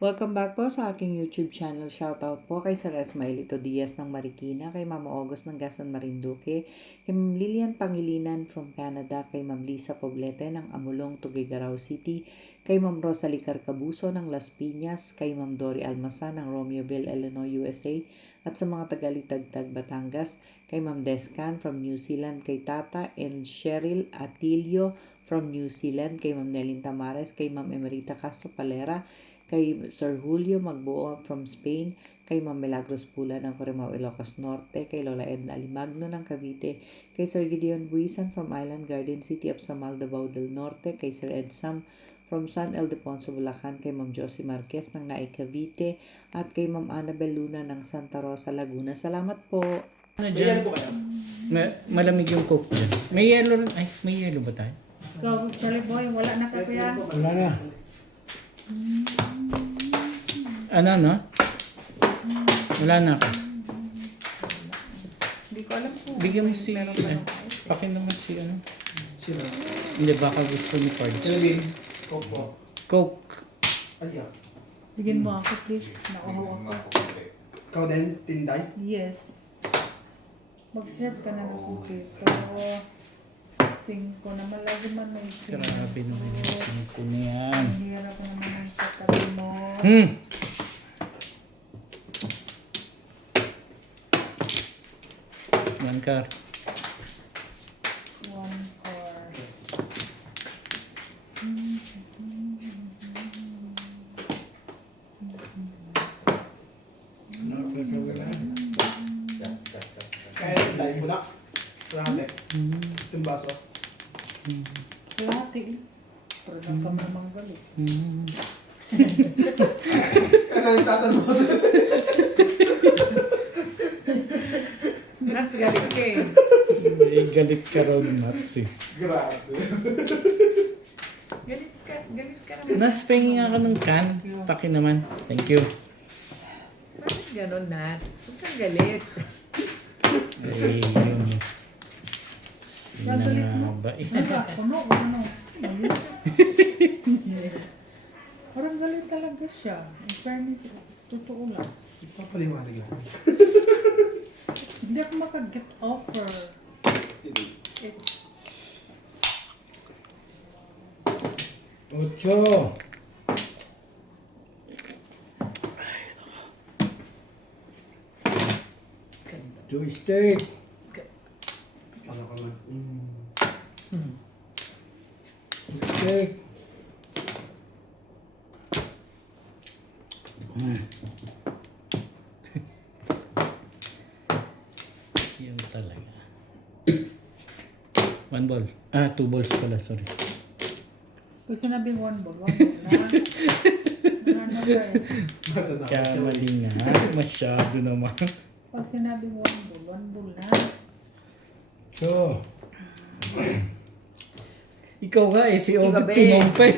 Welcome back po sa aking YouTube channel. Shoutout po kay Sir Esmaelito Diaz ng Marikina, kay Mama August ng Gasan Marinduque, kay Ma'am Lilian Pangilinan from Canada, kay Ma'am Lisa Poblete ng Amulong, Tuguegarao City, kay Ma'am Rosalie Carcabuso ng Las Piñas, kay Ma'am Dory Almasan ng Romeoville, Illinois, USA, at sa mga taga-Litagtag, Batangas, kay Ma'am Descan from New Zealand, kay Tata and Cheryl Atilio from New Zealand, kay Ma'am Nelin Tamares, kay Ma'am Emerita Castro Palera, kay Sir Julio Magbuo from Spain, kay Ma'am Milagros Pula ng Corimao, Ilocos Norte, kay Lola Edna Alimagno ng Cavite, kay Sir Gideon Buisan from Island Garden City of Samal, Davao del Norte, kay Sir Ed Sam from San Ildefonso, Bulacan, kay Ma'am Josie Marquez ng Naay Cavite, at kay Ma'am Annabel Luna ng Santa Rosa, Laguna. Salamat po. Ano dyan? Malamig yung coke dyan. May yellow rin. Ay, may yellow ba tayo? Go, Charlie Boy, wala na ka kuya. Wala na. Ano, no? Wala na ako. Hindi ko alam kung Bigyan mo si... Pakin naman si ano. Sino? Hindi, baka gusto ni Pards. Kevin. Coco. Coke. Ay, bigyan mo ako please. Nauhaw ako. Ikaw din, Tinday? Yes. Mag-serve ka na ng cookies. Pero, 5 naman lagi man may Grabe naman yung singko niyan. Ang hirap naman ang katabi mo. One car. 1 course. Kaya Tinday, muna. Lahat eh. Itong baso. Lahati. Pero lang ka mamanggal eh. Kaya nagtatanong ko sa'yo. That's galing ka eh. May galit ka raw nuts eh. Grabe. Galit ka naman. Nuts, pahingin nga ka ng can. Pakin naman. Thank you. Bakit ganon, Nats? Huwag kang galit. Ay, yun. Babalik mo. Sinaba eh. Ano? Parang galit talaga siya. In fairness, totoo lang. Ipapaliwanag yan. Hindi ako makaget over. Ocho. Two steak. Ano ka man? Steak. Yan talaga. One ball. Ah, 2 balls pala, sorry. Pag sinabing 1 ball na. Ano ba eh? Basa na. Kaya mali nga. Masyado naman. Pag sinabing 1 ball na. So. Ikaw nga eh, si Obit Iba, pinumpa eh.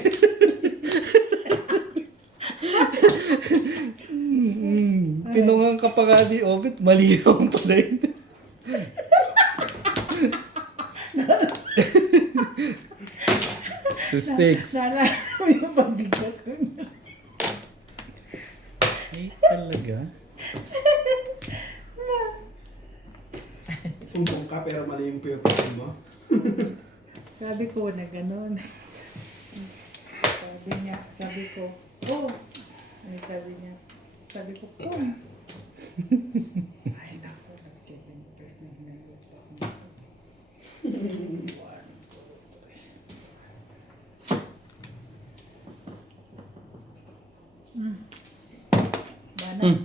Pinungan ka pa nga ni Obit, mali naman pala yun. Two steaks. Naalala mo yung pagbigas ko niya. Ay, talaga? Tumbong ka pero mali yung purpose mo. Sabi ko na gano'n. Sabi ko, oh. Ano sabi niya? Sabi ko, oh. Ay, naku, nag-7 years na hinayot pa ako. Bana.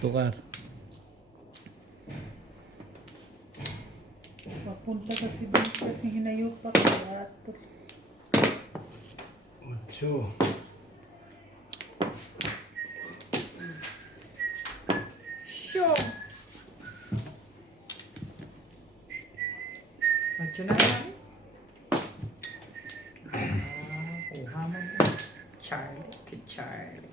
Tukar. Papunta kasi doon kasi hinayot pa ko. Ocho. Sure. Medyo na yan. Kuha mo na. Charlie, kay Charlie.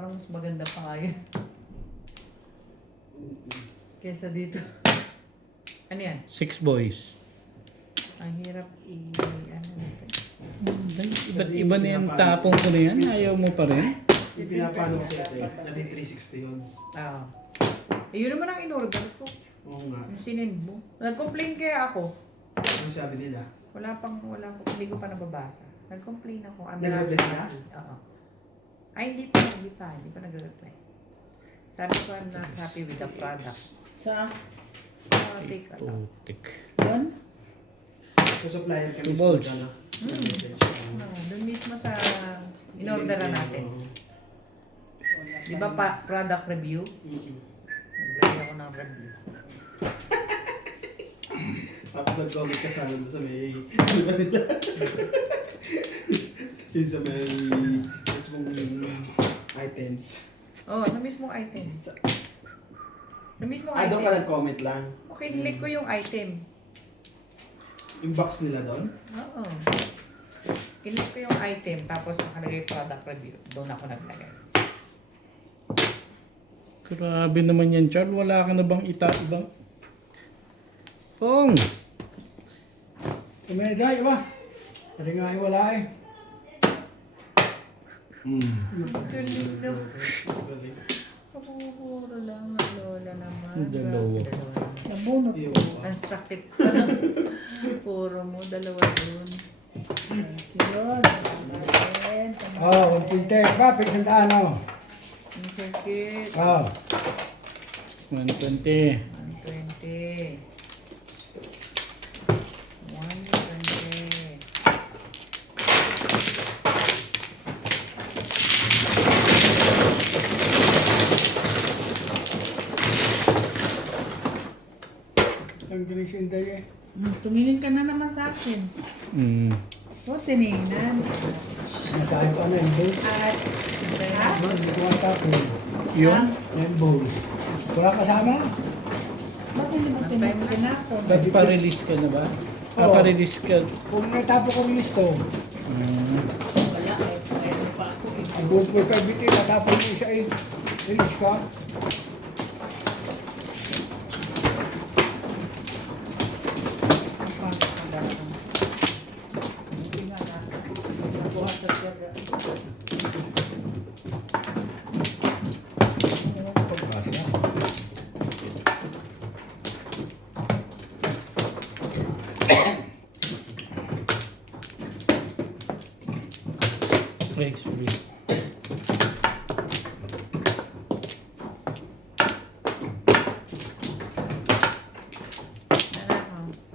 Parang mas maganda pa nga yun. Kesa dito. Ano yan? 6 boys. Ang hirap ano natin. Iba't iba na yung tapong ko na yan. Ayaw mo pa rin. Yung pinapano ko sa ito eh. Dati 360 yun. Ah. Yun naman ang in-order ko. Oo nga. Yung sinend mo. Nag-complain kaya ako. Ano sabi nila? Wala hindi ko pa nababasa. Nag-complain ako. Nag-reply na? Oo. Ay, hindi pa nag-reply. Sabi ko, I'm not happy with the product. Sa? Take Putik. Yun? So supplier kami Two balls. ano? Message. Doon mismo sa in-orderan natin. Di ba product review? Naglagay ako ng review. Tapos nag-comment ka sa amin sa may... Di ba nila? Yung sa may... mismong items. Oh, sa mismong item. Sa mismong Ah, doon ka item. nag-comment lang. Okay, nilik ko yung item. Yung box nila doon? Oo. Kilik ko yung item, tapos nakalagay product review. Doon ako naglagay. Grabe naman yan, Char. Wala ka na bang ibang... Pong! Kumain tayo ba? Kasi nga ay wala eh. Galing na. Galing. Puro lang ang lola naman. Dalawa. Nabunot. Iyo. Ang sakit pa. Puro mo, dalawa yun. Yun. Ayan. Oh, 120 ba? Pigsandaan oh. Ang sakit. Oh. 120. 120. 120. Ang galing si Inday eh. Tumingin ka na naman sa akin. Mm. O, tinignan. Masahe pa na yung bowls. At, ha? Hindi ko matapon. Yun? Yung bowls. Wala kasama? Bakit hindi mo tinapon? Nagpa-release ka na ba? Oo. Nagpa-release ka. Kung natapo ko yung listo, Mm. Wala eh. Mayroon pa ako eh. ang buong ko kay Biti, natapon yung isa eh. Release ka? Pagpasa. Thanks, Rick.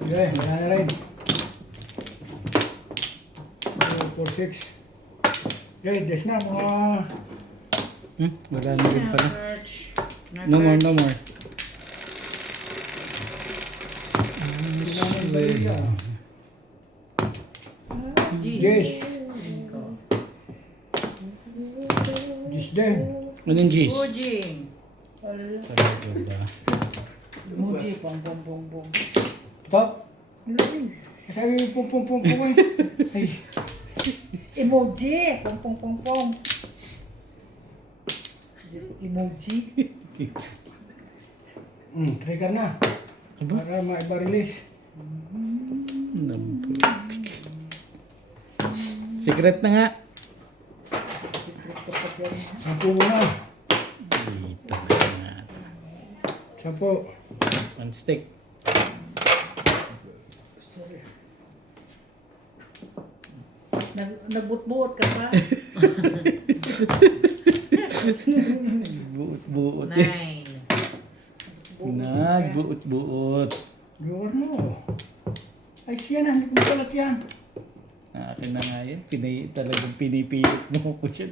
Okay, wala na rin. 4, 6. Okay, des na mga... Wala na rin pala. No more, no more. Yes. Yes din. Anong G's? Ujing. Talaga. Emoji, bong, bong, bong, bong. Ito? Sabi mo pum pum pum pum eh. Ay, Emoji, pong, pong, pong, pong. Emoji. trigger na. Aba? Para maiba-release. Nabutik. Secret na nga. Sampu muna. Dito na nga. Sampu. One stick. Sorry. Nagbut-buot ka pa. Buot-buot. Nine. Nagbuot-buot. Viewer mo. Ay siya na, hindi ko makalat yan. Akin na nga yan. Talagang pinipilit mo ko siya.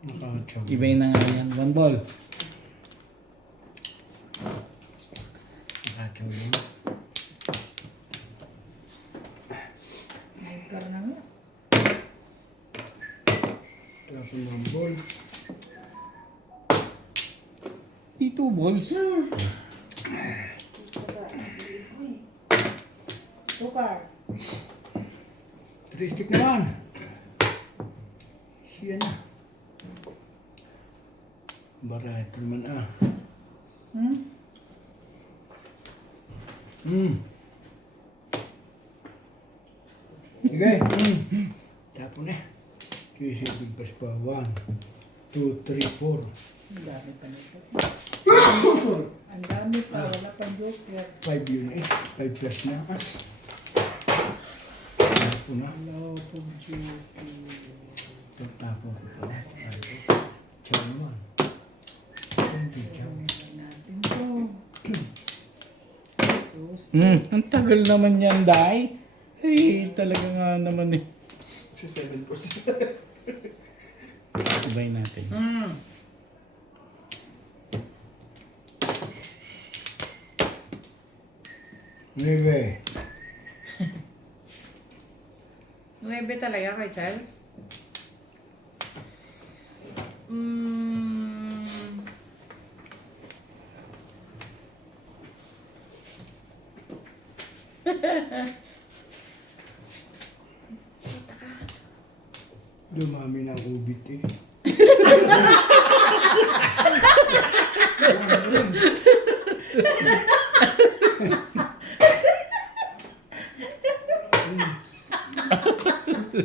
Nakachog. Ibay na nga yan. One ball. Nakachog. Nagkar na nga. Wala sa mga ball. Two balls. Tukar. 3 stick naman. Siya na. Bara, ito naman ah. Hmm? Sige. Tapon na. Sisipig pas pa. 1, 2, 3, 4. Ang dami pa nito. Ang dami pa. Wala pang joker. 5 yun eh. 5 plus na. Tapon na. Wala pang joker. Tapon ko pala. Chan 1. Hindi chan. Natin to. Ang tagal naman yan, Day. Ay, talaga nga naman eh. Si 7%. Sabay natin. Nueve. 9 talaga kay Charles? Dumami na ang ubit eh.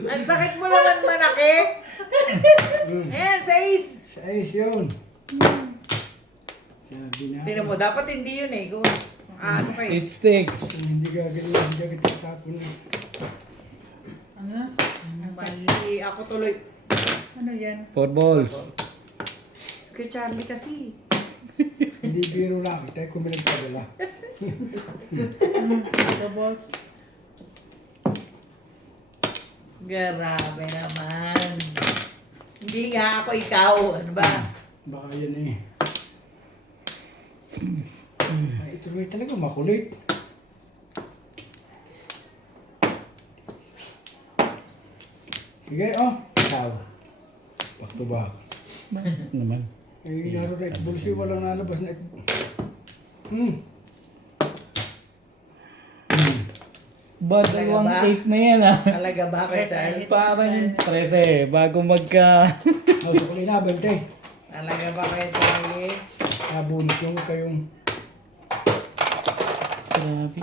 Ang sakit mo naman manakit. Ayan, 6. 6 yun. Sabi na. Tignan mo, dapat hindi yun eh. Kung ano kayo. It sticks. Hindi gagawin. Hindi kita tapon na. Ano? Mali. Ako tuloy. Ano yan? 4 balls. Kay Charlie kasi. Hindi biro lang. Tayo kung pinagpadala. Ito, boss. Grabe naman. Hindi nga ako ikaw. Ano ba? Baka yan eh. Ay, ito rin talaga makulit. Sige, oh. Ikaw. Back to back. Naman. Eh, laro na bulsi, walang nalabas na. Ba, Talaga dalawang ba? 8 na yan ah. Talaga ba kay Charles? Parang 13 bago magka... Mauso ko rin na, bante. Talaga ba kay Charlie? Nabunot yung kayong... Grabe,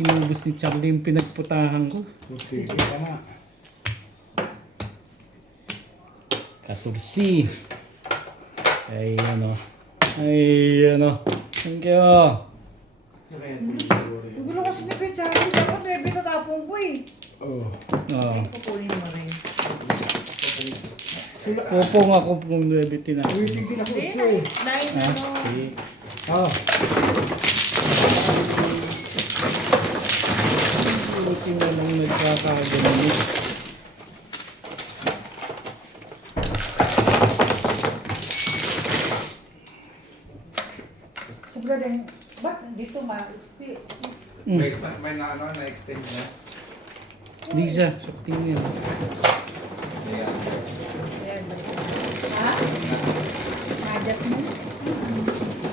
inubos ni Charlie yung pinagputahan ko. Puti, kita nga. 14. Ay, ano. Thank you. Siguro kasi na kay Charlie. Dapat 9 natapong ko eh. Oh. Oh. Kukunin mo rin. Popong ako kung 9 na. Uy, tigil ako. Hindi, Uy. 9 Ah, ano. 6. Oh. Buti na lang nagkakaganon. Sobra din. Ba't dito ma-explain? May na-extend na. Lisa, sakting yan. Ayan. Ayan, basta. Ha? Adjust mo?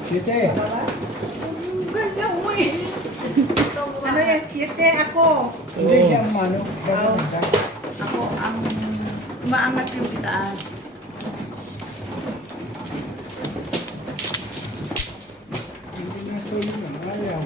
Siyete. Ang ganda mo eh. Ano yan? 7 ako. Hindi siya ang mano. Ako ang umaangat yung itaas. Hindi na ito yun. Ayaw.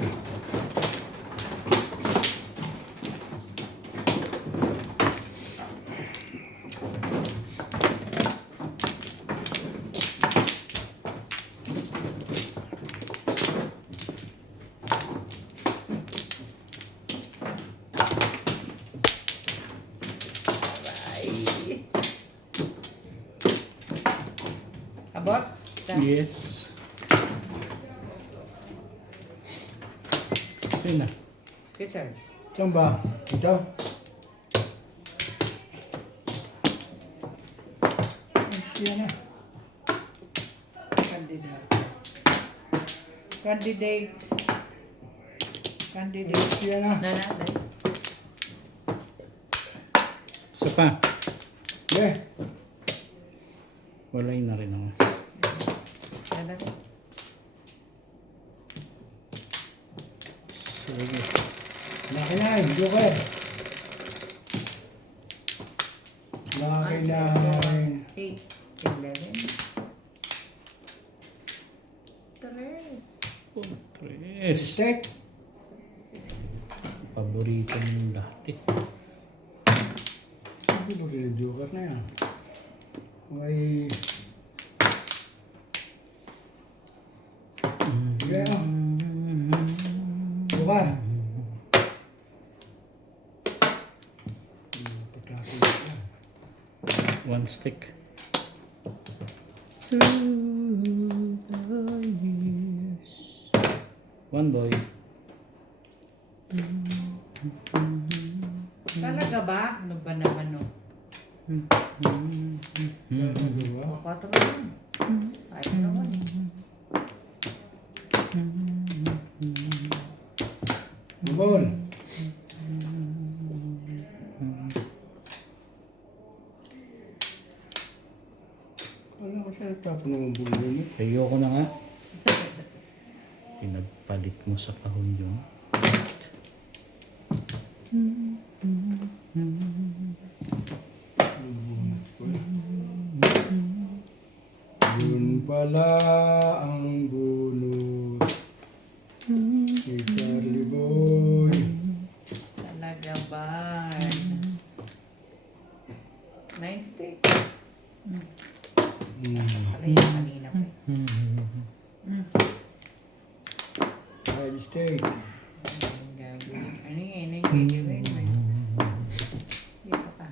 Abot? Yes. Sino? Okay, Charles. Saan ba? Ito? Siya na. Candidate. Candidate. Candidate. Siya na. Nanay. Isa pa. Yeah. Walay na rin ako. Nanay. Sige. Laki na. Joker. Laki na. 8, 11. Tres. Stake. Paborito ng lahat eh. Hindi mo rin yung joker na yan. May... Sige, oh. Joker. Pagkakot yan. One stick. One boy. Talaga ba? Ano ba naman no? Dalawa. O, 4 naman. Ayun naman. Ball. Wala ko siya tapon ng bulo mo. Ayoko na nga. Pinagpalit mo sa kahon yun. Yun pala ang bunot ni Charlie Boy. Talaga ba? 9 stick. Pala yung kanina pa. Five steak. Ang gagawin. Ano yun? Ano yung gagawin mo? Dito ka.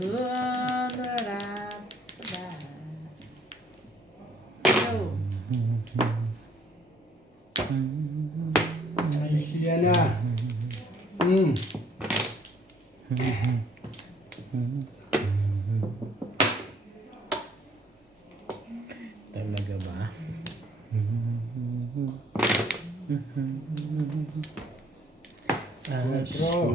Go. Ay, siya na. Talaga ba? Quatro.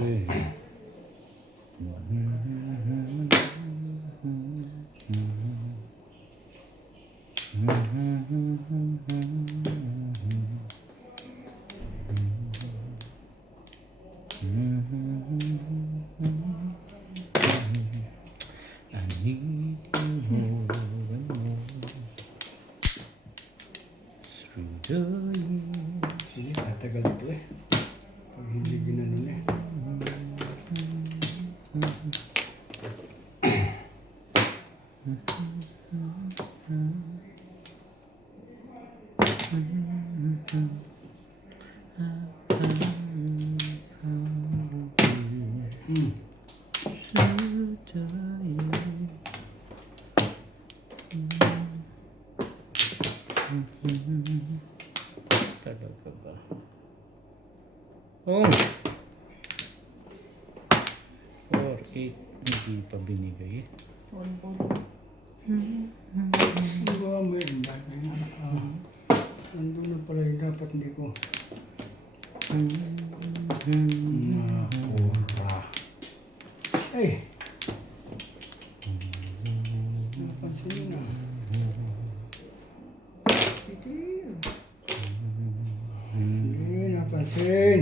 I need you more and more through the years. Sige, tatagal ito eh. Pag hindi ginanon eh. Talaga ba? Oh! 4, 8. Hindi pa binigay. Hindi ko amoy rin dahil. Nandun na pala yung dapat hindi ko. Nakura. Ay! Napansin na. Hindi napansin.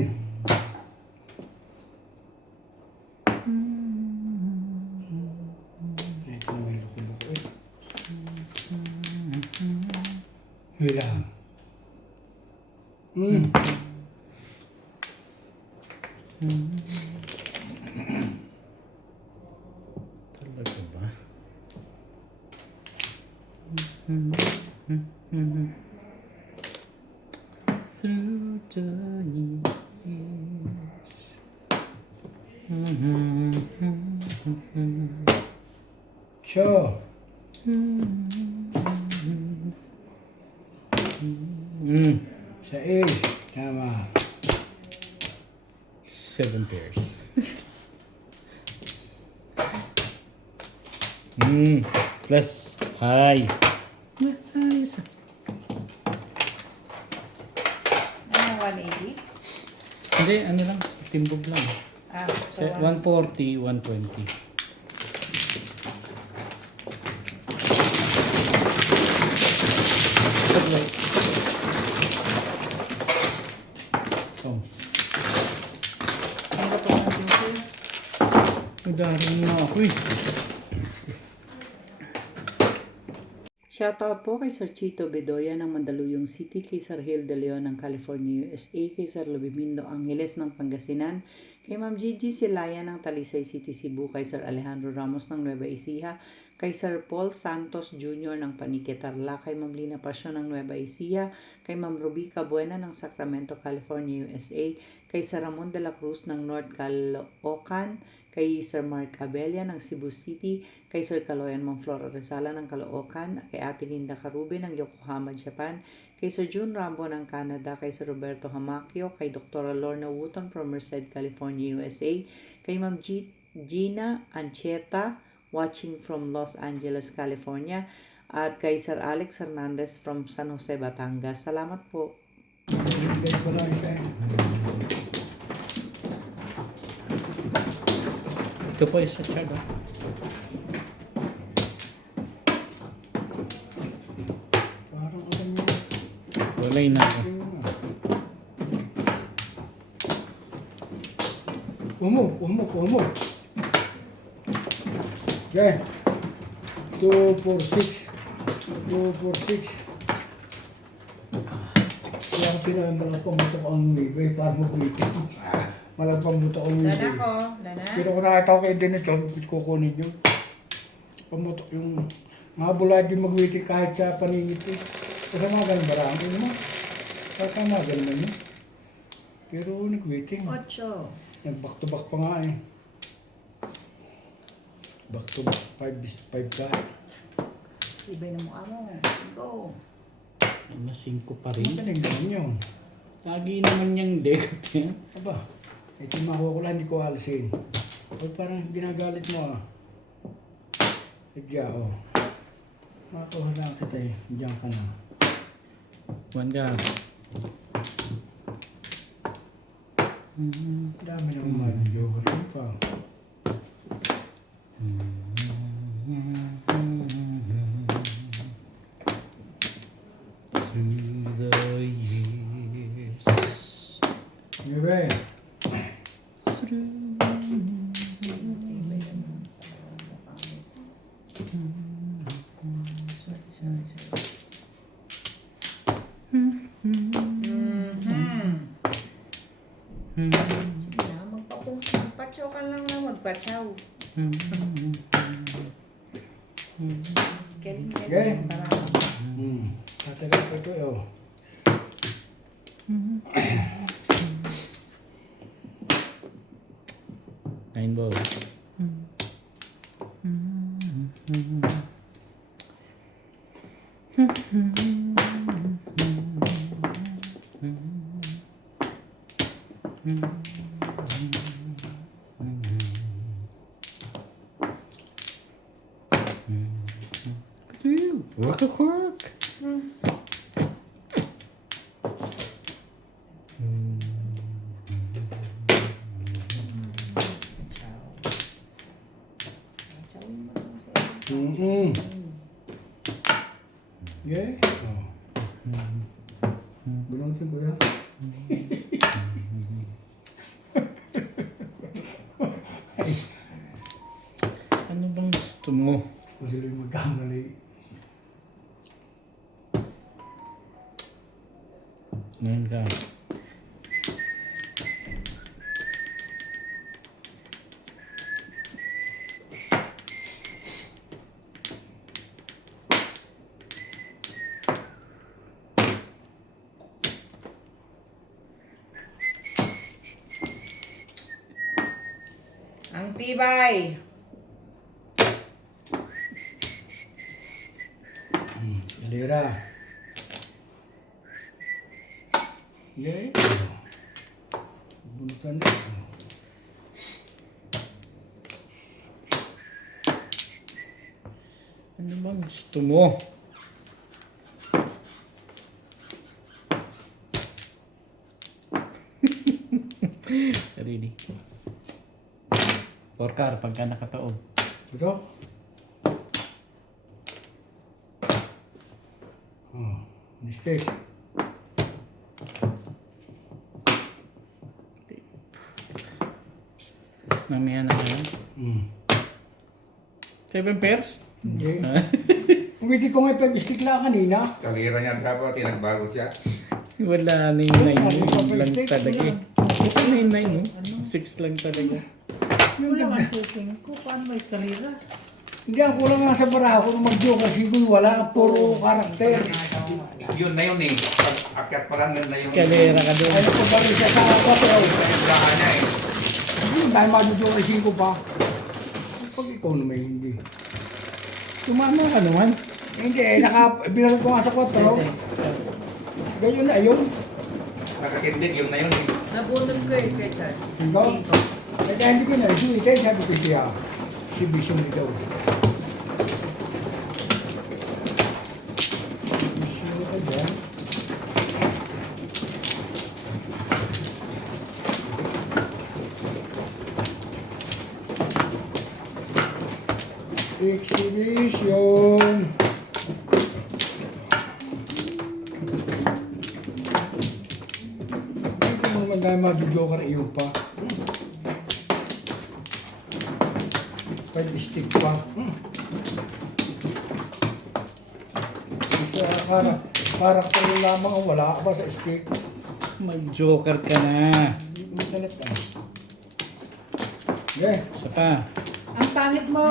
Ay, kung may loko-loko eh. Hilang. Talaga ba? Through the years. Show. Sa is. Tama. 7 pairs. Plus high. Nice. Ano, 180? Hindi, ano lang, timbog lang. Ah, so 140, 120. Oh. Ano ba natin sir? Udarin na ako eh. Shoutout po kay Sir Chito Bedoya ng Mandaluyong City, kay Sir Hill de Leon ng California, USA, kay Sir Lubimindo Angeles ng Pangasinan, kay Ma'am Gigi Silaya ng Talisay City, Cebu, kay Sir Alejandro Ramos ng Nueva Ecija, kay Sir Paul Santos Jr. ng Panique Tarlac, kay Ma'am Lina Pasyon ng Nueva Ecija, kay Ma'am Rubica Buena ng Sacramento, California, USA, kay Sir Ramon de la Cruz ng North Caloocan, kay Sir Mark Abella ng Cebu City, kay Sir Caloyan Monflor Rizala ng Caloocan, kay Ate Linda Carube ng Yokohama, Japan, kay Sir June Rambo ng Canada, kay Sir Roberto Hamakio, kay Dr. Lorna Wooton from Merced, California, USA, kay Ma'am Gina Ancheta watching from Los Angeles, California, at kay Sir Alex Hernandez from San Jose, Batangas. Salamat po. Guys, wala isa. Ito po isa siya. Parang alam mo. Walay na ako. Umok. Okay. 246. Kaya ang pinagandang pamutok ang libay para mag-waiting. Malang pamutok ang Dana libay. ko. Dana. Pero kung nakita ko kayo din ito, kukunin yun. Pamutok yung mga bulad yung mag-waiting kahit sa paningit eh. Kasi mga ganun barang ko naman. Kahit mga ganun man yun. Pero nag-waiting. 8. Nag-back to back pa nga eh. Back to back, 5 ka. Ibay na mo amo. Go. Ay, na 5 pa Ang rin. galing ganun yun. Lagi naman yung deck. Aba, ito makuha ko lang, hindi ko alisin. O parang ginagalit mo ah. Nagya oh. Makuha lang kita eh. Diyan ka na. 1 ka. Dami ng mga joker pa. Through the years. Ngayon, Sige na, magpatsaw ka lang na magpatsaw. Okay. Galing para tatagal pa ito eh oh. Nine balls. Work a quirk. Okay. Oh. Gulong si kuya. Ano bang gusto mo? Kung sila yung magkamali. Ngayon ka. ang tibay. Kalira. Okay. Bunutan din. Ano bang gusto mo? Really? Porkar, pagka nakataob. Ito? Oh, mistake. Mamaya na yan. 7 pairs? Okay. Umitin ko nga yung stick lang kanina. Kalira niya dapat, tinagbago siya. Wala na yung 9 lang talaga eh. Ito na yung 9 oh. 6 lang talaga. Yung naman sa 5, paano may kalira? Hindi, ang kulang nga sa baraha ko mag-joke kasi kung wala, puro karakter. Yun na yun eh. Pag akyat pa lang yun na yun. Skalera ka doon. Ayaw ko ba rin siya sa kapatid? Kailangan niya eh. Hindi, dahil mag-joke kasi ko pa. Pag ikaw naman hindi. Tumama ka naman. Hindi, binalik ko nga sa 4. Ganyan na yun. Nakakindig yun na yun eh. Nabunod ko eh kay Charles. Ikaw? Eh, kaya hindi ko na isulitin, sabi ko siya. Si Bishop ito. Bishop ka dyan. Exhibition. Hindi mo naman dahil mag-joker iyo pa. 5 stick pa. Isa karakter lamang ang wala ka ba sa stick? Mag-joker ka na. Hindi ko masalat ah. Okay. Isa pa. Ang pangit mo!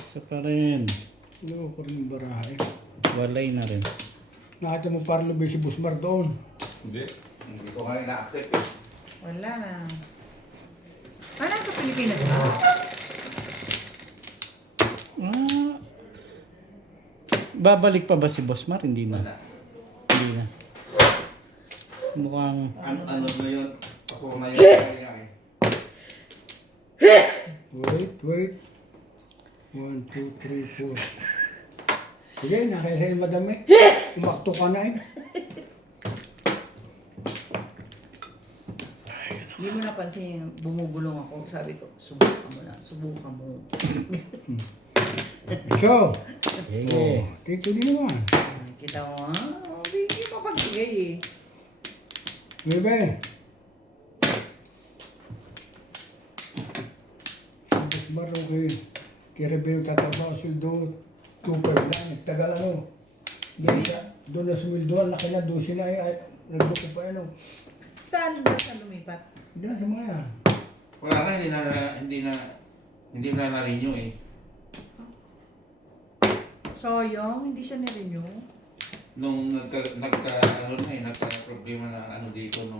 Isa pa rin. Ano ko rin barahe. Walay na rin. Nakita mo parang lubay si Busmar doon. Hindi. Hindi ko nga ina-accept eh. Wala na. Nasa Pilipinas ba? Ah, babalik pa ba si Bossmar? Hindi na. Wala. Hindi na. Mukhang Ano na yun? Pasok na yun. Kaya eh. Wait. 1, 2, 3, 4. Sige, nakaya sa'yo madami. Umakto ka na eh. Hindi mo napansin yung bumubulong ako. Sabi ko, subukan mo na, subukan mo. So, sige. take 2 din naman. Kita mo, ha? Hindi pa pagbigay eh. Bebe. Busmar okay. Kaya rin yung tataba ang sweldo. 2 lang. Nagtagal ano. Doon na sumildo. Ang laki na 12 na eh. Nagbuko pa ano. Saan ba sa lumipat? Hindi na sa mga yan. Wala na, hindi na na-renew eh. Sayang, hindi siya nirenew. Nung nagka-problema na ano dito nung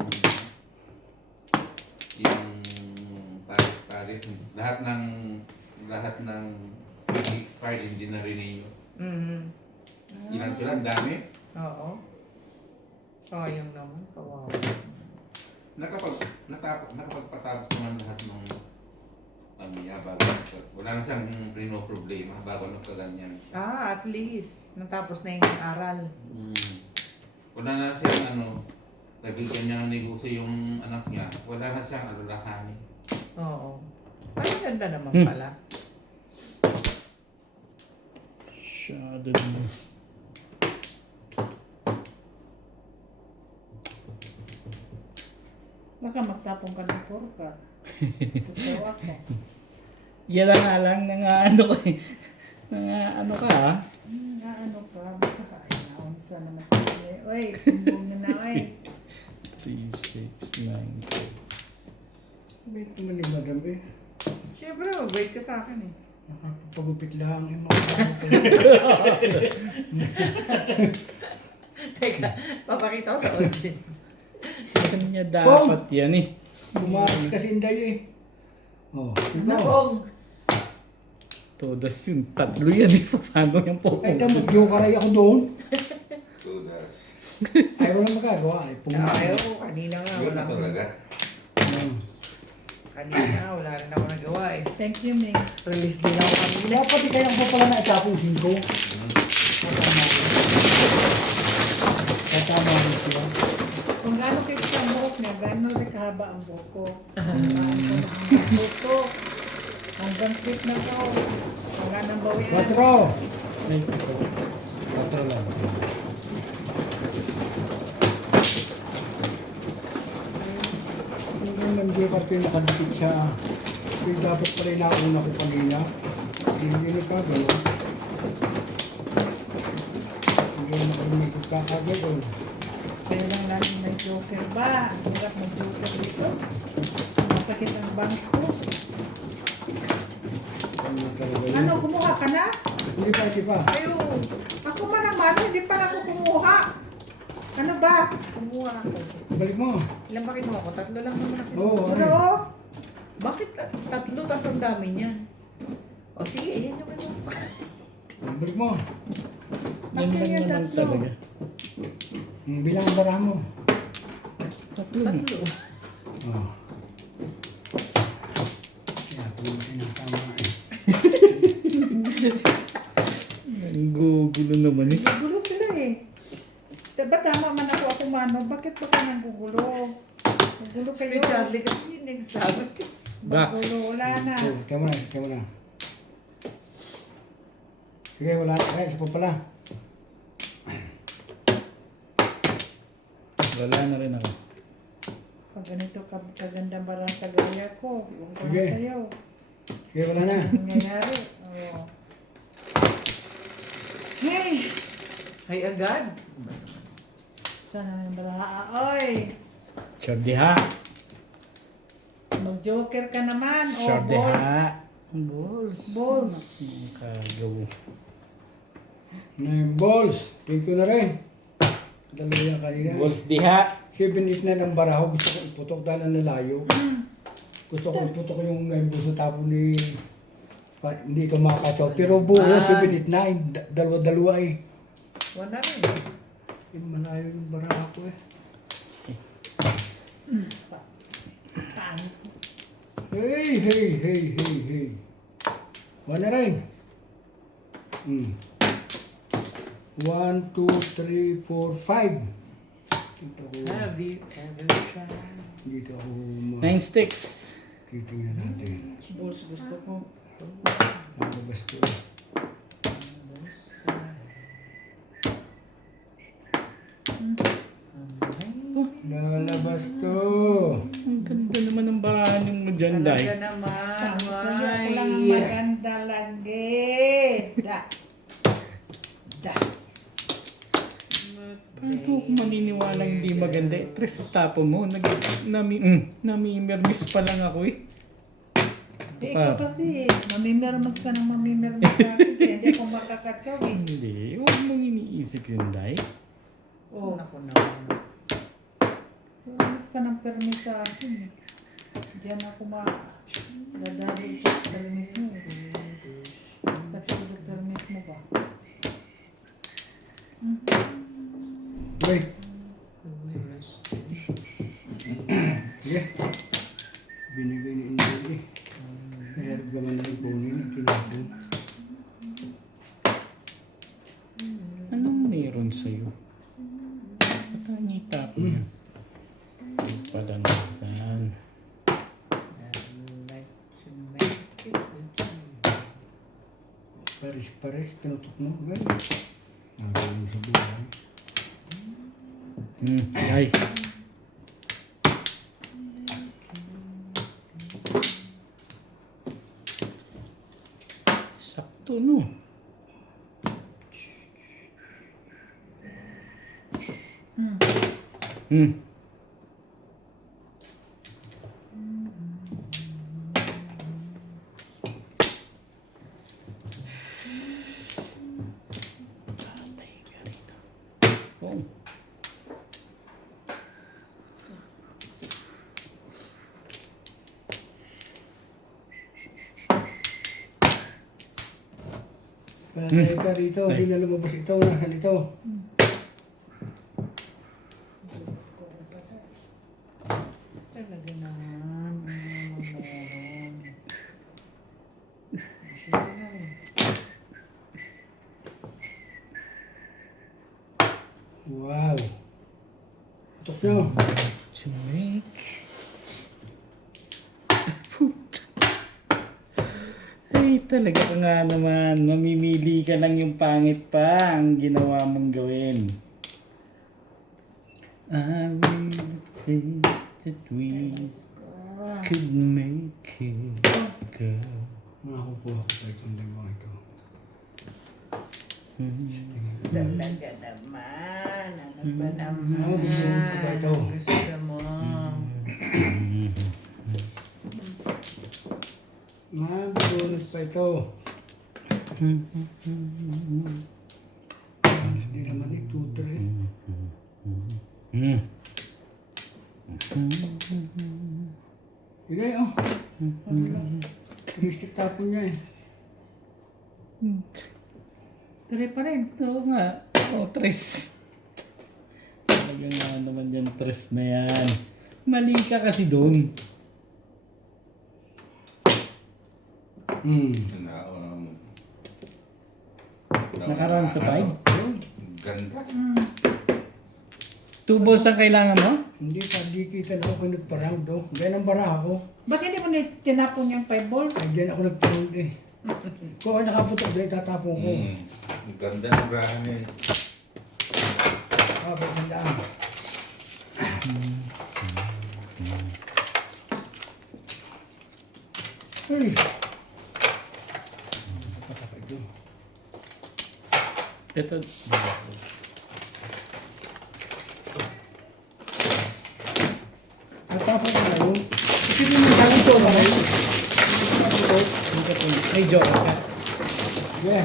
yung tarif, lahat ng expired hindi na renew. Ilan sila? Ang dami. Oo. Sayang naman, kawawa. Nakapagpatapos naman lahat ng ano niya bago wala na siyang renew problema bago nagkaganyan. At least, natapos na yung aral. Wala na siyang ano, nabigyan niya ng negosyo yung anak niya, wala na siyang alalahanin. Oo. Ay, ganda naman pala. Shadow mo. Baka magtapong ka ng porka. Totoo ako. Yan na nga lang, ano ko eh. Ano ka ah. Ano ka? Baka ayaw. Sana naman. Uy, kumbong na na, uy. 3, 6, 9. Wait naman ni Madam eh. Siyempre, wait ka sa akin eh. Nakapagupit lang yung mga Teka, papakita ko sa audience. Kanya dapat yan eh. Bumaras kasi hindi eh. Oh, ikaw. Nakong! Todas yun. 3 yan eh. Paano yung po? Ay, tamo, jokeray ako doon. Todas. Ayaw na magagawa eh. Ayaw, kanina nga. Yun Wala na talaga. Kanina, wala rin ako nagawa eh. Thank you, Ming. Release din ako kanina. Dapat kaya ko pala na itapusin ko. Katama rin siya. Kung gaano kayo sa buhok niya, gaano rin kahaba ang buhok ko. Gaano ko na ang buhok ko. Hanggang tip na ko. Wala nang bawian. 4. Ay, 4 lang. Hindi naman di pa pinakadikit siya. Kaya dapat pala inauna ko kanina. Hindi nagkagano. Hindi na kakagano. Kaya lang namin may joker ba? Ang hirap ng joker dito. Masakit ang bangs ko. Ano, kumuha ka na? Hindi pa, hindi pa. Ayo, ako man naman, hindi pa na ako kumuha. Ano ba? Kumuha ako. Balik mo. Ilan ba kinuha ko? Tatlo lang naman ako. Oo, Pero, ano? oh, Bakit tatlo? Tapos ang dami niyan. O sige, ayan yung kinuha. Balik mo. Yan Akin lang yung naman tatlo. talaga. Bilang ang bara mo. Tatlo na. Tatlo. Oo. Kaya kung sinasama eh. Ang gugulo naman eh. gugulo sila eh. Diba tama man ako mano? Bakit ba ka nang gugulo? Gugulo Si kayo. Charlie kasi yung nagsabi. Back. Gugulo, wala na. Oh, kaya mo na, kaya mo na. Sige, wala. Eh, isa pa pala. Wala na rin ako. Pag ganito kaganda ba lang kagaya ko? Yung ko Sige. na kayo. Sige, wala na. Ang nangyayari. Oo. Hey! Ay agad. Sana nang balaha. Oy! Sure ha. Mag-joker ka naman. O, Sure balls. ha. Balls. Balls. Ang kagaw. 9 balls. Take ko na rin. Dalawa yan kanina. Balls diha. 7-8 na ng baraho. Gusto ko iputok dahil ang lalayo. Gusto ko iputok yung 9 balls sa tapo ni... hindi ito makakataw. Pero buo, 7-8 na. Dalawa-dalawa eh. Wala rin. Malayo yung baraho ko eh. Hey, hey, hey, hey, hey. Wala rin. 1, 2, 3, 4, 5. Dito ako. Have you ever tried? Dito ako. 9 sticks. Titingnan natin. Balls gusto ko. Magbabas ko. Lalabas to. Ang ganda naman ng barahan mo dyan, Talaga Day. naman. Kaya ako lang ang Why? maganda lagi. Da. Da. Paano ko maniniwala hindi maganda? Tres sa tapo mo. Nami-mermis pa lang ako eh. Eh, ikaw kasi, mamimermas ka ng mamimermas sa akin. Kaya hindi ako makakatsaw eh. Hindi. Huwag mong iniisip yun, Day. Oh, Naku naman. permis ka ng permis sa akin eh. Diyan ako dadali sa permis mo eh. Kasi yung permis mo ba? Wait. Sige. Binigay ni Inday eh. Kaya gaman na kunin at tinapon. Anong meron sa'yo? Ba't ang itap niya? Pala naman. Pares-pares, pinutok mo. Well, nagaling sa buhay. Ay. Sakto, no? Hmm. Patay ka rito. Oh. Patay ka rito, hindi na lumabas ito. Nasaan ito? Talaga naman. Meron. Sige na rin. Wow. Putok nyo. To make... Puta. Ay, talaga ka nga naman. Mamimili ka lang yung pangit pa ang ginawa mong gawin. I really think that we could make it, girl. Makakukuha ko pa itong limang ito. Talaga naman. Ano ba naman? Gusto ba ito? Gusto mo. Bonus pa ito. Alis din naman ito, 3. Sige, oh. Tumistik tapon niya eh. Tuloy pa rin. Oo nga. Oh, tres. Talaga nga naman yan, tres na yan. Mali ka kasi doon. Nakaroon sa 5? Ganda. 2 balls ang kailangan mo? Hindi pa, di kita na ako nagparang do. Diyan ang bara ako. Bakit hindi mo na tinapon yung 5 ball? Ay, diyan ako nagparang eh. Kung ako nakaputok dahil tatapon ko. Ang ganda ng brahan eh. Ah, ba't handaan? Ay! Napataka ito. Ito. Natapon ko na yun. Ito yung sabi ko na kayo. May joker ka. Yeah.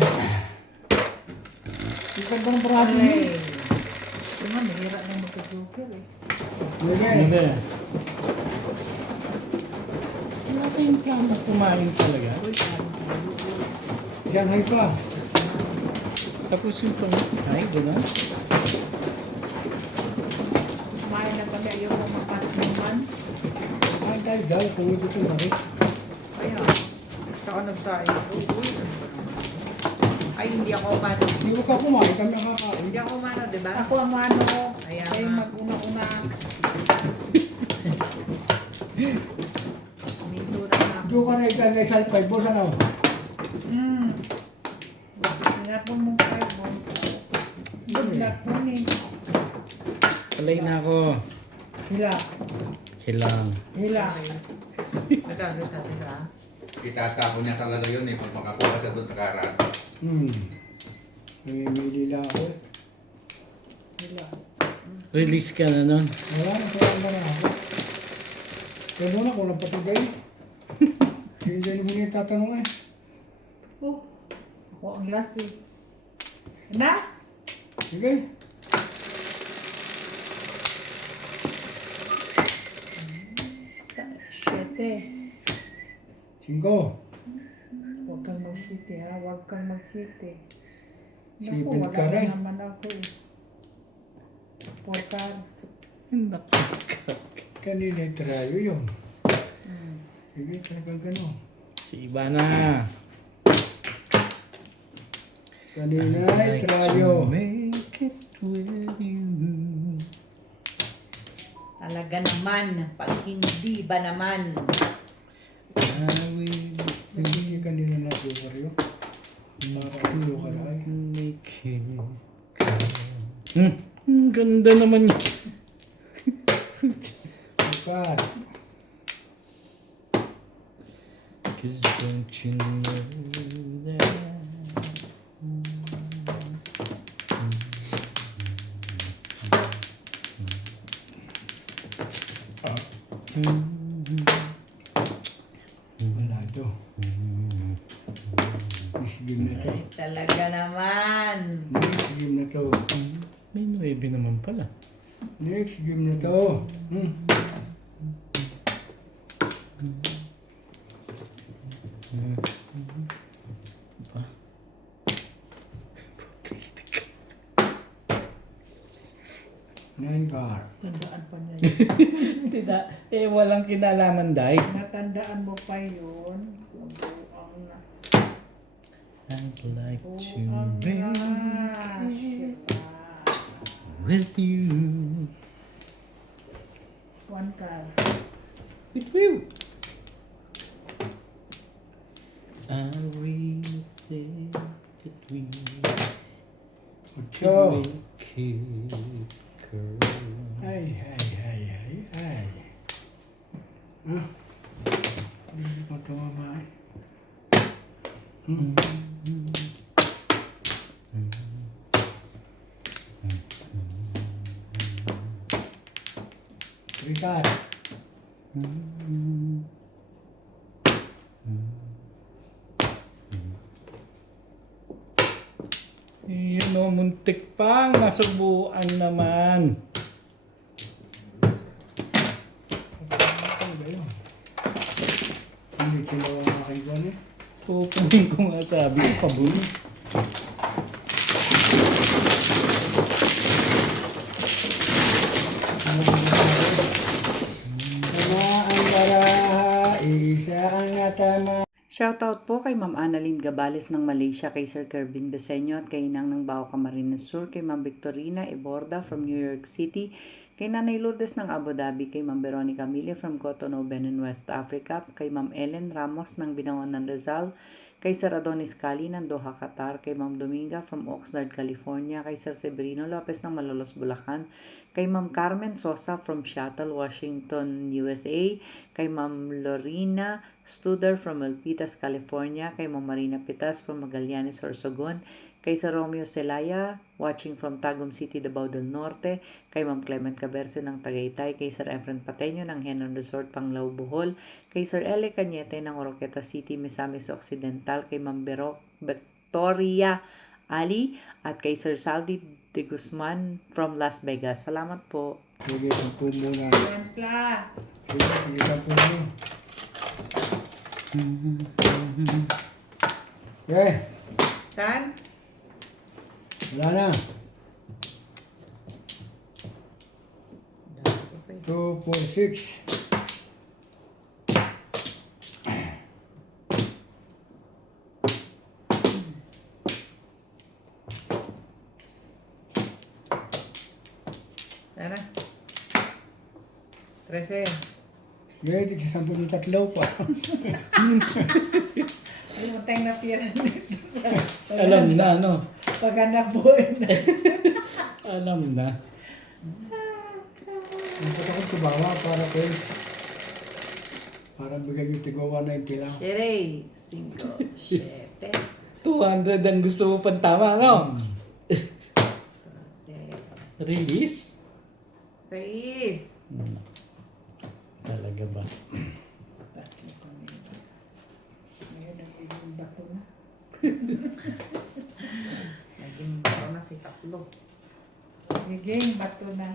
Ikan ba ng parado mo? Ito nga, mahirap na magka-joker eh. Yeah. Ano? Wala kayong plano kumain talaga. Shanghai pa. Tapos yung pang... Ay, gano'n? Kumain na kami, ayaw mo mapasmiman. Ay, dahil kung ito ito bakit? Kaya, saka nagsain ko. Uy, ay, hindi ako umano. Hindi ko ka kumain, kami nakakain. Hindi ako umano, di ba? Ako ang ano, Kaya kayo nga. mag-una-una. Mintura na ako. Diyo ka na ikalay sa 5 balls, ano? Tinapon mo 5 ball. Good luck po ni. Palay na ako. Hila. Hilang. Hila. Nagkagod ka, di ba? Itatapon niya talaga yun eh pag makakuha siya doon sa karan. Namimili lang ako. Hila. Release ka na nun. Wala na, kaya na ako. Kaya muna kung napatugay. Hindi mo niya tatanong eh. Oh, ako ang last eh. Na? Sige. Siyete. 5. Huwag kang mag-city ha. Huwag kang mag-city. Sipin Naku, ka wala rin. na naman ako eh. Porkar. Kanina yung trayo yun. Sige, talagang gano'n. Si Ivana. Kanina yung trayo. Make it with you. Talaga naman. Pag hindi ba naman? I will Hindi kanina na trayo. Makakilo ka na ay. make it come. Ganda naman yun. Bukas. Cause don't you know that Wala ito. Next game na to. Ay, talaga naman. Next game na to. may 9 naman pala. Next game na to. Nine card. Tandaan pa niya yun. Tita, walang kinalaman dahil. Natandaan mo pa yun. Buang na. I'd like to Buang make na. it Shit. with you. One card. With you. I really think that we Ocho. can make it, girl. Ay. Ah. Hindi ko tumama eh. Ritar. Yun o, muntik pang masubuan naman. Ano ba yun? Hindi kinawa ng aking buwan eh. Pupunin ko nga sabi ko, pabuli. Tama ang baraha, isa ang natama. Shoutout po kay Ma'am Annalyn Gabales ng Malaysia, kay Sir Kervin Beseño at kay Inang ng Bao Camarines Sur, kay Ma'am Victorina Eborda from New York City, kay Nanay Lourdes ng Abu Dhabi, kay Ma'am Veronica Mille from Cotonou, Benin, West Africa, kay Ma'am Ellen Ramos ng Binangon ng Rizal, kay Sir Adonis Cali ng Doha, Qatar, kay Ma'am Dominga from Oxnard, California, kay Sir Severino Lopez ng Malolos, Bulacan, kay Ma'am Carmen Sosa from Seattle, Washington, USA, kay Ma'am Lorena Studer from Milpitas, California, kay Ma'am Marina Pitas from Magallanes, Sorsogon, kay Sir Romeo Celaya watching from Tagum City, Davao del Norte, kay Ma'am Clement Caberce ng Tagaytay, kay Sir Efren Pateño ng Henon Resort, Panglao, Bohol, kay Sir L. Cañete ng Oroqueta City, Misamis Occidental, kay Ma'am Victoria Ali, at kay Sir Saldi de Guzman from Las Vegas. Salamat po. Sige, 10 muna. Templa. Sige, 10 muna. Okay, Saan? wala na. 2, 4, 6. Sana. 13. Ngayon, tig-10 tatlo pa. Ay, utang na pira dito sa Alam na, no? paghanap buhay na. Alam na. Ang patakot ko bawa para bigyan yung tigwa 190 lang. Shere, 5, 7, 200 ang gusto mo pantama, no? 12, Release? 6. Talaga ba? Ngayon, nagiging bato na. naging baka na si tatlo. Nagiging bato na.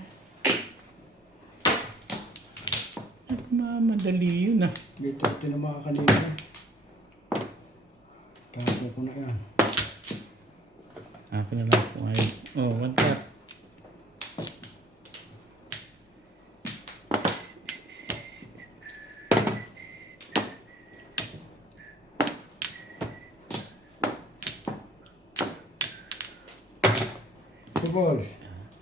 Mamadali yun, ah. Dito, tinama ka kanina. Tapo ko na yan. Ako na lang po ngayon. Oh, one tap. Two balls.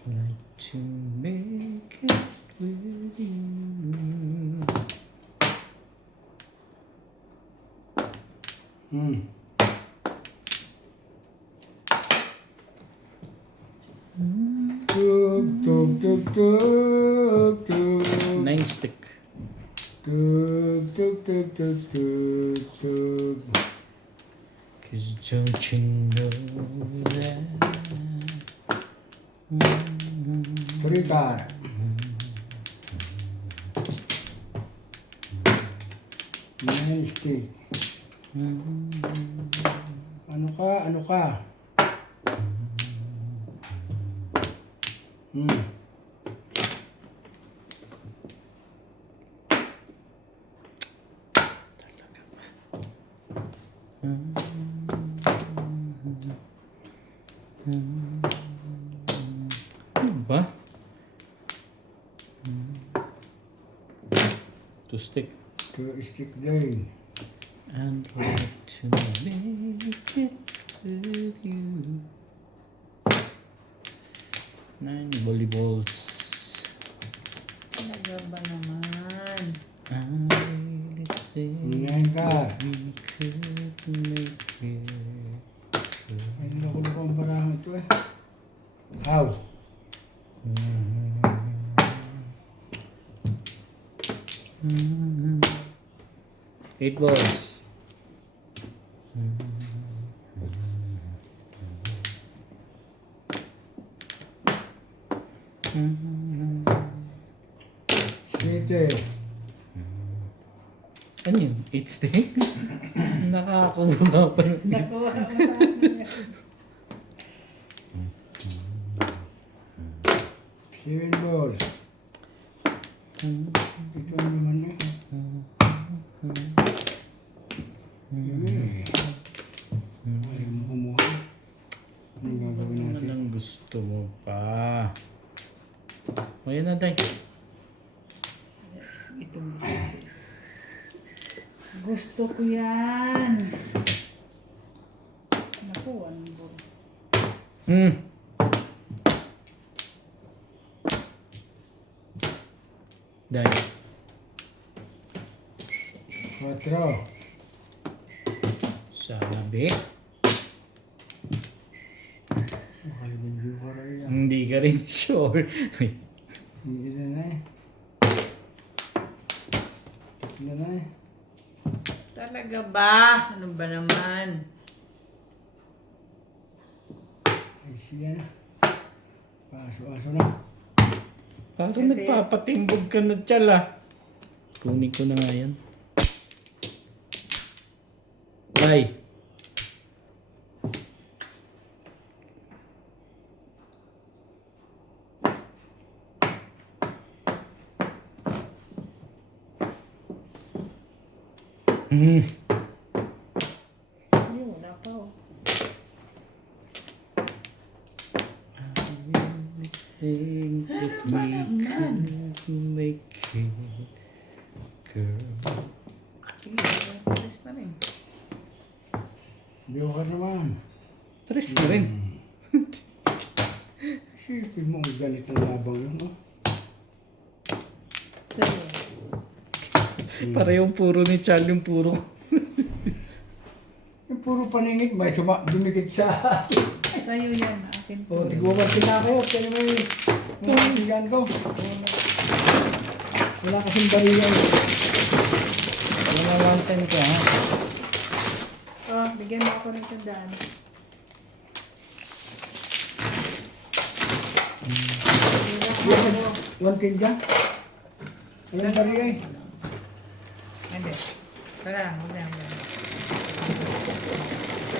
Like to make it with you. Tug, tug, tug, tug. 9 stick. Tug, tug, tug, tug, tug, tug. Cause don't you know that? Three car. Nine stick. Ano ka? Ano ka? Diba? 2 stick. Two stick day. And like to make it with you. 9 volleyballs. Talaga ba naman? I really think Nine car. we could make it. Ay, nakuloko ang barahan ito eh. How? Mm-hmm. 8 balls. 7. Ano yun? 8 stick? Nakakuha pa. Nakuha mo na. 7 balls. Ito naman na. Ayaw mo kumuha. Ano gagawin Ano natin? lang gusto mo pa? O yan na, Day. Itong gusto ko yan. Naku, ano ba? Day. 4. Sabi. Ay, medyo karay yan. Hindi ka rin sure. Hindi na eh. Hindi na eh. Talaga ba? Ano ba naman? Ay, siya na. Paso-aso na. Parang nagpapatimbog ka na, tsala. Kunin ko na nga yan. Day. Ayun, wala pa oh. Think that we can make it, girl. Sige, alis na rin. Biyo ka naman. Tres na rin. Sipin mo ang ganit ng labang yun, no? Parehong puro ni Charlie yung puro. Yung puro paningit, may dumikit sa... Sa'yo yan, akin O, po. tigwawartin na kayo. Kaya may... Tingnan ko. Wala kasing bariyan. Namamantan ka, ha? Oh, bigyan mo ako ng tandaan. Wantin dyan. Walang bariyan. Hindi. Tara lang, huwag na, huwag na.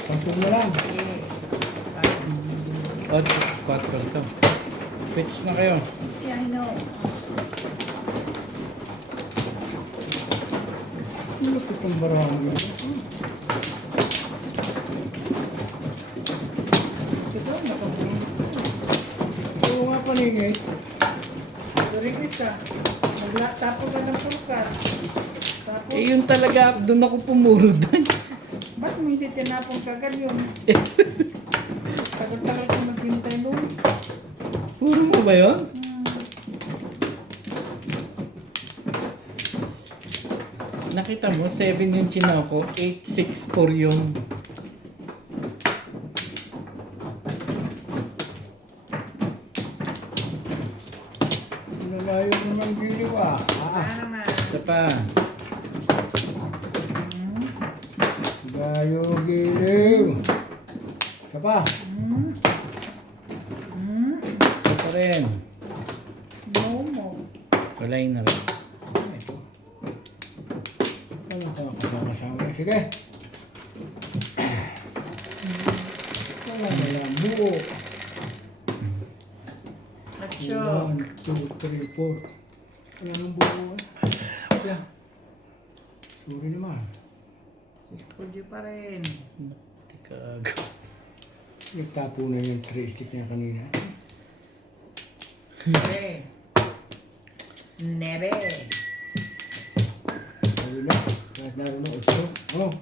Pagpag na lang. At 4 ka. Pitch na kayo. Yeah, I know. Ano ko itong barahan yun? Ito, nakapagin. Oo nga paningit. Durigis ka. Tapo ka ng pulkar. Tapos, Eh yun talaga, doon ako pumuro doon. ba't mo hindi tinapong kagad yun? Tagal-tagal ko maghintay doon. Puro mo ba yun? Nakita mo, 7 yung chinako, 8-6-4 yung... Nalayo naman giliw ah. Tara naman. Isa pa. Gayo giliw. Isa pa. Isa pa rin. Momo. Wala yun na rin. Ito. Ano ka kasama? Sige. Wala na lang. Buo. Nacho. 1, 2, 3, 4. Wala nang buo. Wala. Sorry naman. Siskulyo pa rin. Tikag. Nagtapo na yung 3 stick niya kanina. Nebe. Nebe. Sabi na. Kahit naroon na 8. Oh.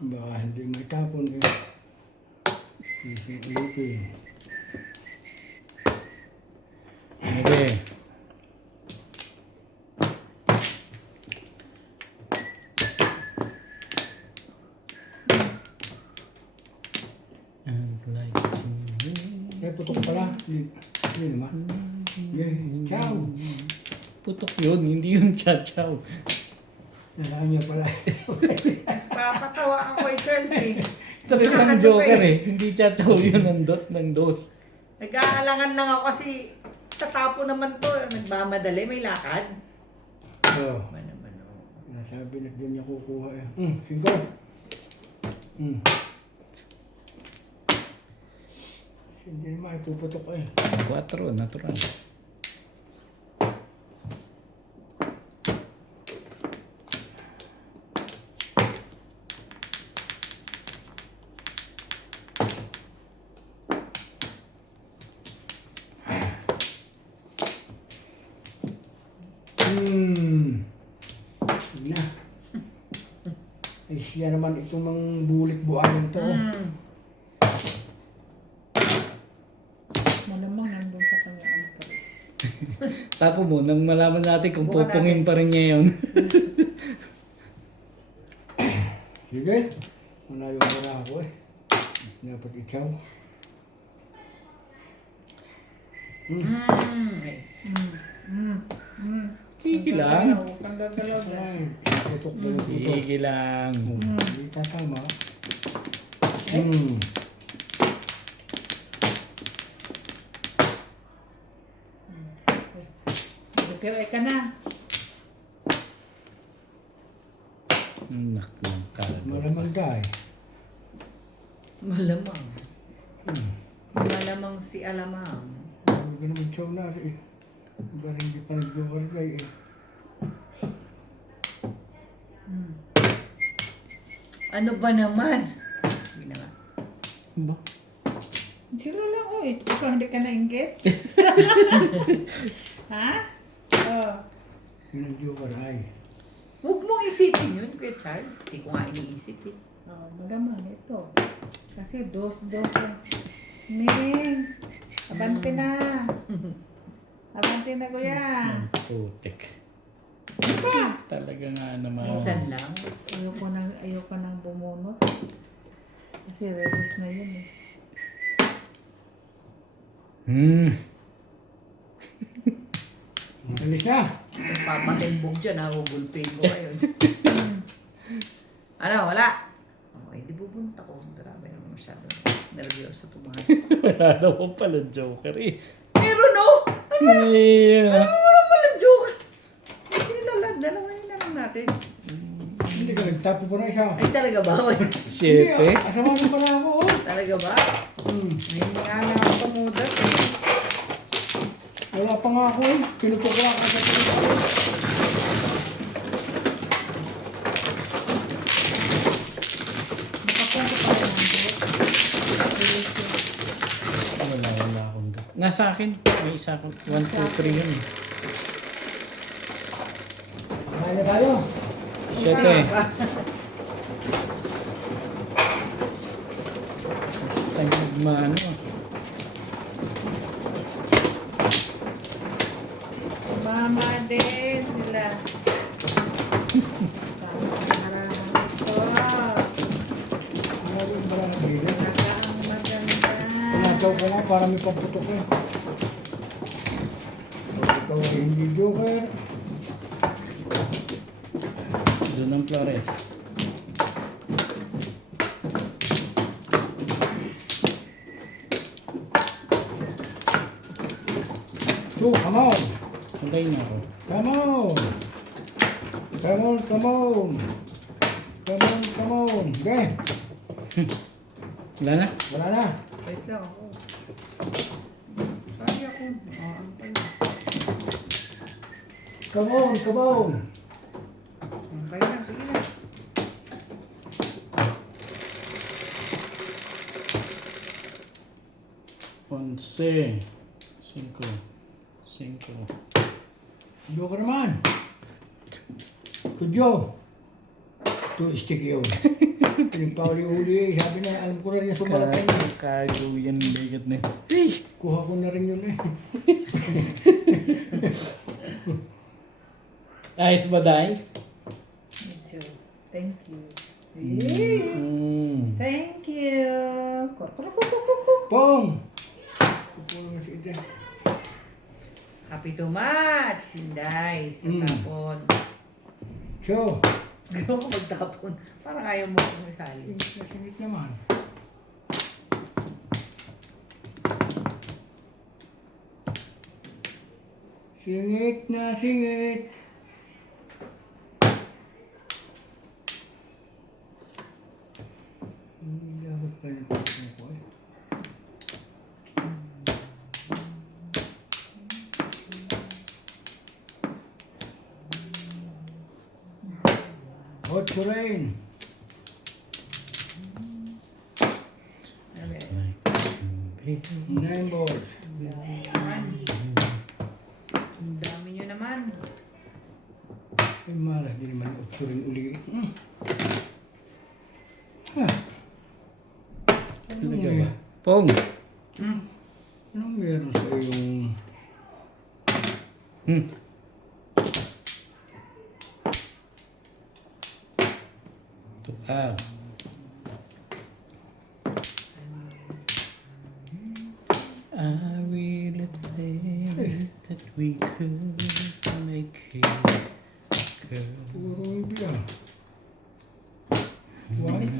Baka hindi may tapon eh. Sisi-ulipin. Okay. I'd like to... Eh, putok pala. Hindi naman. Yeah. Ciao. Putok yun, hindi yung chachaw. Nalaan niya pala. Papatawa ako kay Chelsea. Tres ang joker eh. Hindi chachaw yun ng dos. Nag-aalangan lang ako kasi tatapo naman to. Nagmamadali, may lakad. Oh. Ba naman, oh. Nasabi na doon niya kukuha eh. 5. Hindi naman ipuputok eh. 4, natural. Sige na. Ay siya naman itong mga bulik buhayan to. Malamang nandun sa kanya ang tres. Tapo mo, nang malaman natin kung Bukan pupungin pa rin niya yun. Sige. Manayo muna ako eh. Dapat ikaw. Ay. Sige lang. Huwag kang gagalaw dyan. Ay, putok mo yung putok. Sige lang. Hindi tatama. Nagkiray ka na. Nak ng kalat. Malamang dahil. Malamang. Malamang si Alamang. Hindi naman chow na eh. Iba rin hindi pa nag-overlay eh. Ano ba naman? Hindi na nga. Ba? Sila lang, oh. Ikaw hindi ka nainggit? Ha? Oh. Yung nag-overlay. Huwag mong isipin yun, Kuya Charles. Hindi ko nga iniisip eh. Oh, malamang ito. Kasi dos-dos lang. Ning! Abante na! Abante na, kuya! Putik. Talaga nga naman. Minsan lang. Ayoko nang bumunot. Kasi release na yun eh. Alis na! Kung papatimbog dyan, gugulpin mo ngayon. Ano, wala? Okay, di bubunta ko. Grabe naman masyado. Nervyoso ito mga. Wala daw pala joker eh. Meron no! Yeah. Wala pala joke. Hindi nilalag. Dalawa yun na lang natin. Hindi ka nagtapo pa na isa. Ay, talaga ba? Siyete. Asama na pala ako oh. Talaga ba? Ay, hindi nga na ako pamudas. Wala pa nga ako eh. Pinupukla ka sa pinupukla. Nakapunta pa rin ang release yun. Wala akong gas. Nasa akin. May isa akong 1, 2, 3 yun. Kaya na tayo. Siyete. Basta yung magmano. Mama din sila. Ano yung barang na bili? Nakaang maganda. Pinataw ko nga para may pamputok eh. Ikaw ay hindi joker. Doon ang Flores. So, come on. Antayin mo ako. Come on. Come on, come on. Come on, come on. Okay. Wala na? Wala na. Wait lang ako. Sorry ako. Ano pa yun? Come on, come on. Okay lang, sige na. Onse. 5. Joker naman. Tudyo. Two stick yun. Pinagpauli-uli. Sabi na, alam ko na rin sumalat na yun. Kagaw yan. Bigat na yun. Kuha ko na rin yun eh. Ayos ba, Day? Medyo. Thank you. Thank you. Pong! Kukulo na si Ida. Happy to match. Hinday. Tapon. So, Gano'n ko magtapon. Parang ayaw mo kung masali. singit naman. Singit na singit. Dapat pa yung pagkakas ko eh. Hot rain. Okay. 9 balls. Ang dami nyo naman. Ay, malas din naman 8 rin uli. Talaga ba? Pong! Anong meron sa iyong... Ito ka. I really think that we could make it, girl. Puro yung bilang. Why?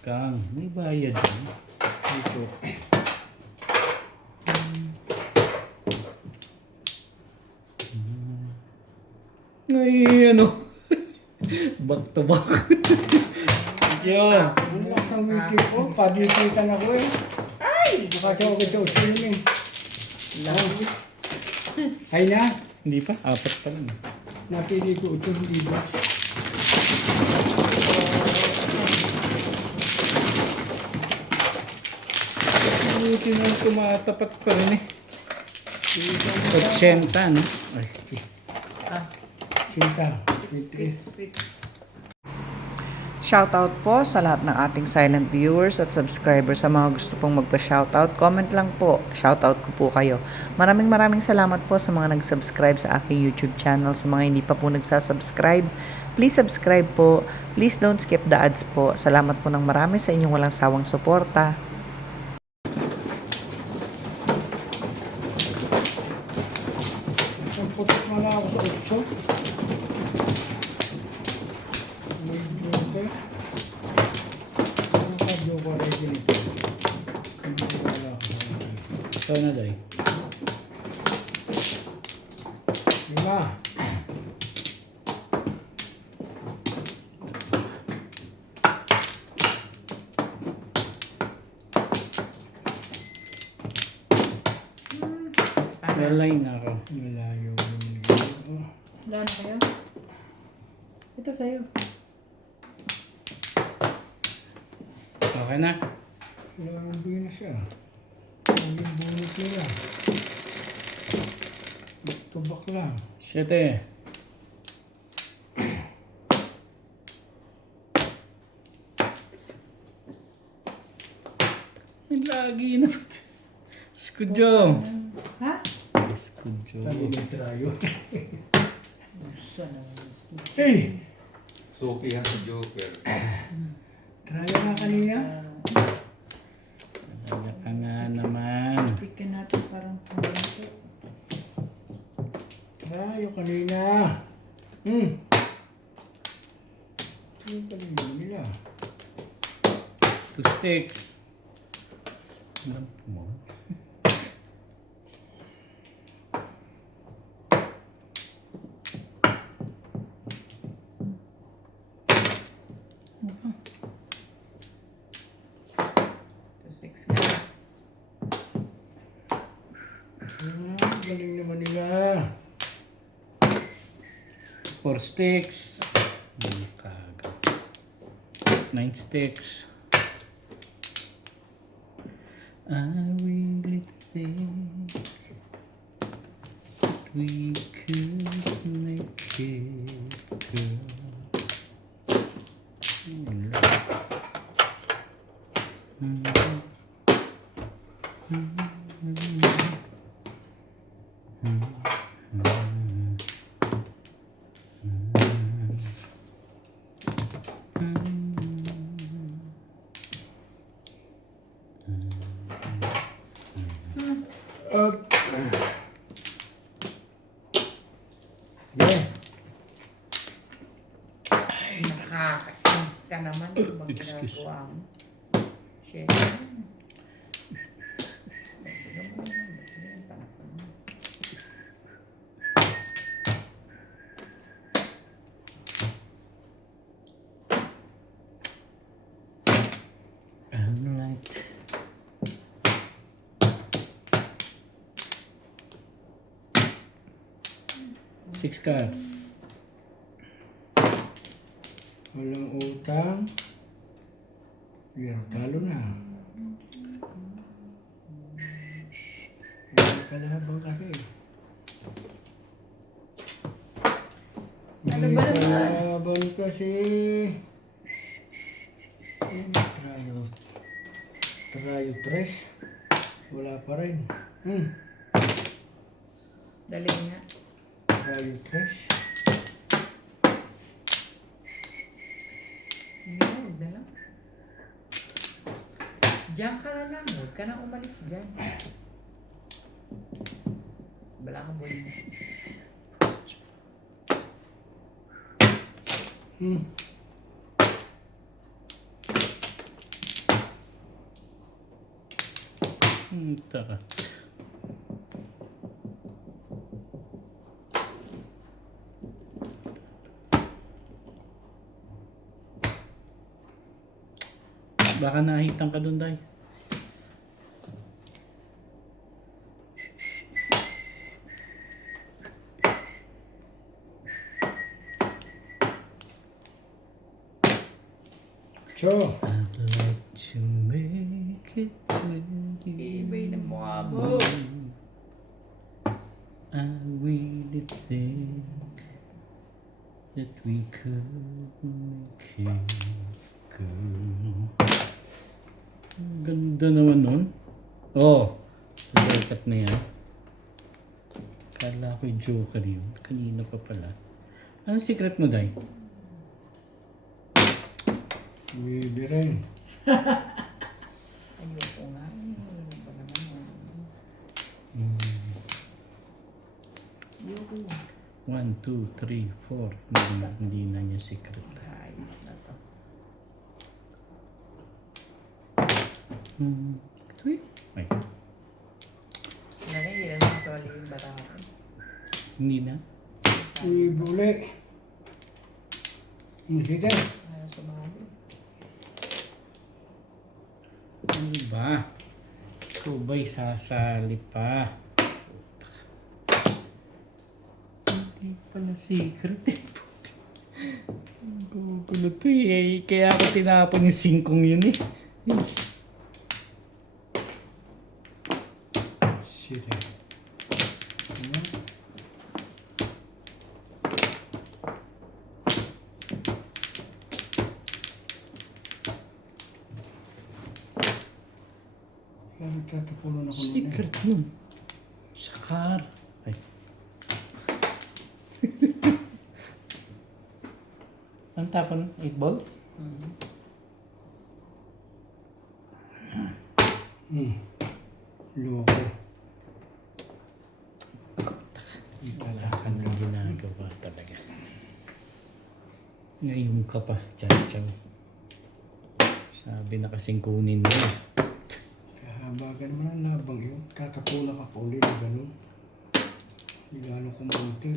Kang, may bayad yun. Dito. Ay, ano? Back to back. Yun. Ang lakas ng wiki ko. Padisitan ako eh. Ay! Nakachokit sa 8 yun eh. Ay na. Hindi pa? Apat pa lang. Napili ko 8 libas. Buti na tumatapat pa rin eh. 80, no? Ay, Sinta. 23. Shoutout po sa lahat ng ating silent viewers at subscribers. Sa mga gusto pong magpa-shoutout, comment lang po. Shoutout ko po kayo. Maraming salamat po sa mga nag-subscribe sa aking YouTube channel. Sa mga hindi pa po nagsasubscribe, please subscribe po. Please don't skip the ads po. Salamat po ng marami sa inyong walang sawang suporta. Ang putok na lang ako sa 8. May joker. Ang ka-joker ay ganito. Hindi ko wala ako. ito na day. 5. Lalay na ako. Malayo. Wala na kayo? Ito sa'yo. Okay na? Grabe na siya. Ang bunot nila. Tubak lang. 7. Lagi na. Skudyo. Ha? Skudyo. Sabi ng trayo. Sana. Hey! Suki yan sa Joker. Trayo na kanina. Talaga ka nga naman. Tikin natin parang pumunto. Trayo kanina. Yung kanina nila. 2 sticks. Alam mo. Galing naman nila. 4 sticks. Kaga. 9 sticks. I really think that we could make it, girl. Up. Yeah. Nakaka-ins ka naman. Ibang Excuse. ginagawa mo. Shit. 6 ka. Walang utang. Pero talo na. Kaya kalaban kasi. Ano ba naman? Kalaban kasi. Trayo tres. Wala pa rin. Dali nga. Trayo tres. Sige, huwag na lang. Diyan ka na lang. Huwag ka na umalis dyan. Wala kang buhay mo. Tara. Baka nahitan ka doon, Day. So, I'd like to make it with you. Ibay na mukha mo. I really think that we could make it good. Ang ganda naman nun. Oh, nagkat na yan. Kala ko yung Joker yun. Kanina pa pala. Anong secret mo, Day? maybe rin. Ayoko nga. Ano ba naman? Ayoko. 1, 2, 3, 4. Hindi na niya secret. Ay, na to. Ito eh. Ay, Nanay, ilan ang soli yung barako. hindi na. Maybe uli. Sige. Ayaw sumali. Ano ba? Ikaw ba'y sasali pa? Hindi pala secret eh. Gugulo to eh. Kaya ako tinapon yung 5 yun eh. Sige. Sabi tatapunan ako nun eh. Secret nun. Sa car. Ay. Ang tapon? 8 balls? Loko. Wala ka nang ginagawa talaga. Ngayon ka pa, chow. Sabi na kasing kunin mo. Kahaba ka naman ang labang yun. Tatapunan ka pa uli na gano'n. Hindi gano'n kumunti.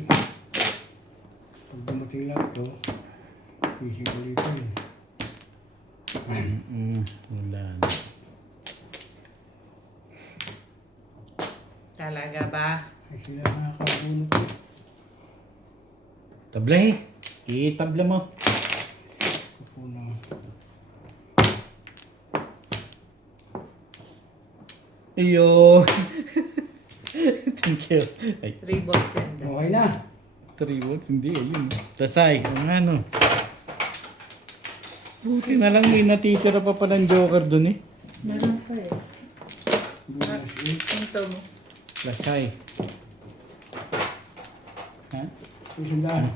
Pag dumating lang ito, isip ulit yun. Wala na. Talaga ba? Ay sila nakakabunot eh. Tabla eh. Itabla mo. Tapunan. Ayun. Thank you. Ay, 3 balls yan. Okay na. 3 volts. Hindi, ayun. Tasay. Ang ano. Buti na lang may natitira pa palang Joker dun eh. Meron pa eh. Bonus eh. Ito mo. Tasay. Ha? Isang daan.